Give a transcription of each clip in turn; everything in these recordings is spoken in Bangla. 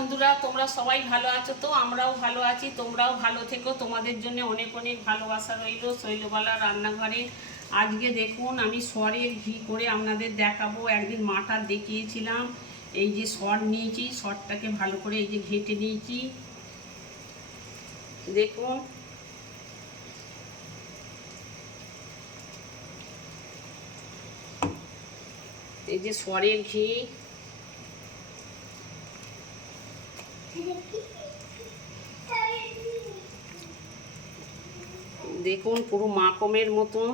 বন্ধুরা, তোমরা সবাই ভালো আছো তো? আমরাও ভালো আছি, তোমরাও ভালো থেকো। তোমাদের জন্য অনেক অনেক ভালোবাসা রইল শৈলবালা রান্নাঘরে। আজকে দেখুন আমি সরের ঘি করে আপনাদের দেখাবো। একদিন মাটার দেখিয়েছিলাম। এই যে সর নিয়েছি, সরটাকে ভালো করে এই যে ঘেটে নিয়েছি, দেখুন। এই যে সরের ঘি, দেখুন পুরো মাখনের মতন।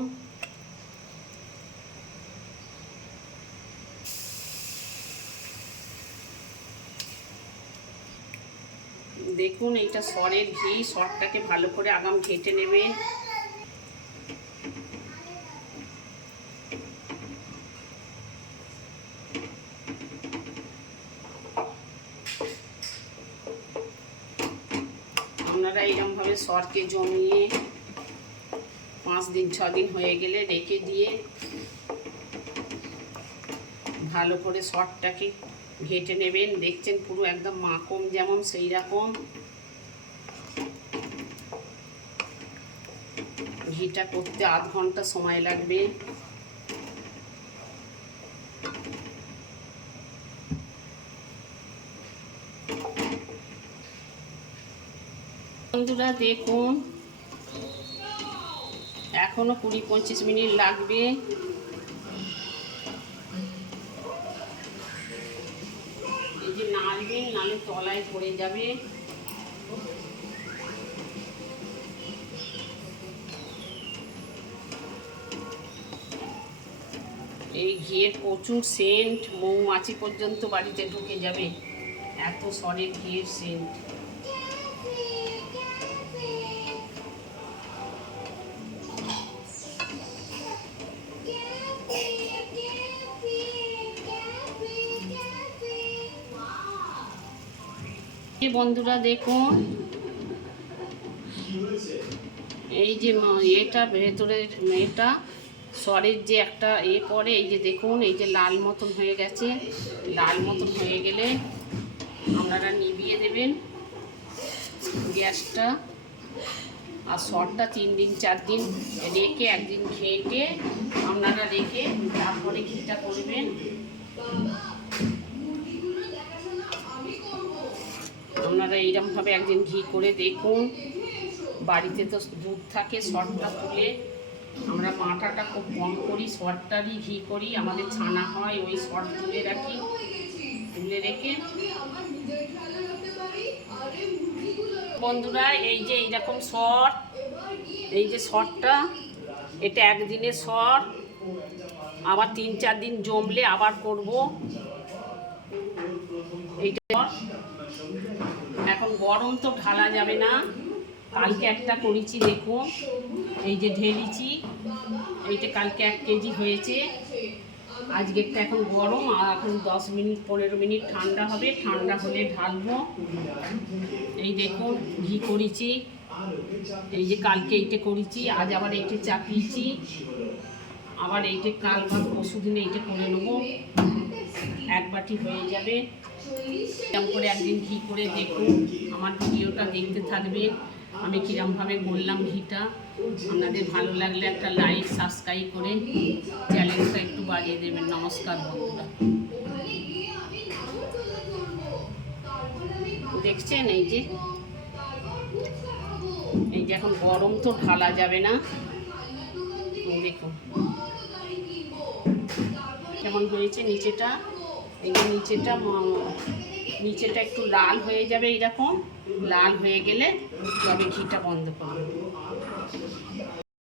দেখুন এইটা সরের ঘি। সরটাকে ভালো করে আগাম ঘেটে নেবেন। আপনারা এরকমভাবে সরকে জমিয়ে 5 দিন 6 দিন হয়ে গেলে রেখে দিয়ে ভালো করে সরটাকে ঘেটে নেবেন। দেখছেন পুরো একদম মাখন যেমন সেই রকম। ঘিটা করতে আধ ঘন্টা সময় লাগবে। বন্ধুরা দেখুন, এখনো 20-25 মিনিট লাগবে। এই যে নাড়বেন, নালে তলায় পড়ে যাবে। এই ঘিয়ের প্রচুর সেন্ট, মৌমাছি পর্যন্ত বাড়িতে ঢুকে যাবে, এত সরের ঘিয়ের সেন্ট। বন্ধুরা দেখুন, এই যে এটা ভেতরের এটা সরের যে একটা পরে, এই যে দেখুন এই যে লাল মতন হয়ে গেছে। লাল মতন হয়ে গেলে আপনারা নিভিয়ে দেবেন গ্যাসটা। আর সরটা 3 দিন 4 দিন রেখে, একদিন ঘেটে আপনারা রেখে তারপরে ঘিটা করবেন। আপনারা এইরকমভাবে একদিন ঘি করে দেখুন। বাড়িতে তো দুধ থাকে, সরটা তুলে আমরা মাটাটা খুব কম করি, সরটারই ঘি করি। আমাদের ছানা হয়, ওই সর তুলে রাখি। তুলে রেখে বন্ধুরা এই যে এইরকম সর, এই যে সরটা, এটা একদিনের সর। আবার 3-4 দিন জমলে আবার করব। এইটা এখন গরম তো ঢালা যাবে না। কালকে একটা করেছি দেখুন, এই যে ঢেলেছি। এইটা কালকে 1 কেজি হয়েছে। আজকেরটা এখন গরম, আর এখন 10 মিনিট 15 মিনিট ঠান্ডা হবে। ঠান্ডা হলে ঢালবো। এই দেখুন ঘি করেছি। এই যে কালকে এইটা করেছি, আজ আবার এইটা চাপিয়েছি। আবার এইটা কাল বা পরশু দিনে এইটা করে নেবো। 1 বাটি হয়ে যাবে। এরকম করে একদিন ঘি করে দেখুন। আমার ভিডিওটা দেখতে থাকবেন, আমি কীরকমভাবে করলাম ঘিটা। আপনাদের ভালো লাগলে একটা লাইক সাবস্ক্রাইব করে চ্যানেলটা একটু বাড়িয়ে দেবেন। নমস্কার বন্ধুরা, দেখছেন এই যে এখন গরম তো ঢালা যাবে না। দেখুন কেমন হয়েছে নিচেটা। এই যে নিচেটা একটু লাল হয়ে যাবে। এইরকম লাল হয়ে গেলে তবে ঘিটা বন্ধ করবে।